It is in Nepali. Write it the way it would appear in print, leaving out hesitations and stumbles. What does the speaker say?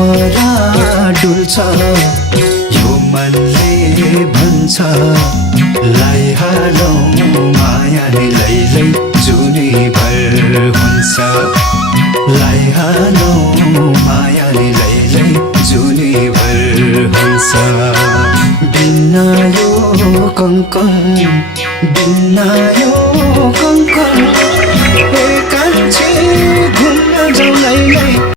भमरा डुल्छ यो मनले भन्छ लैहालौ मायाले लैलै जुनीभर हुन्छ लैहालौ मायाले लैलै जुनीभर हुन्छ बिन्ना यो कङ्कन बिन्ना यो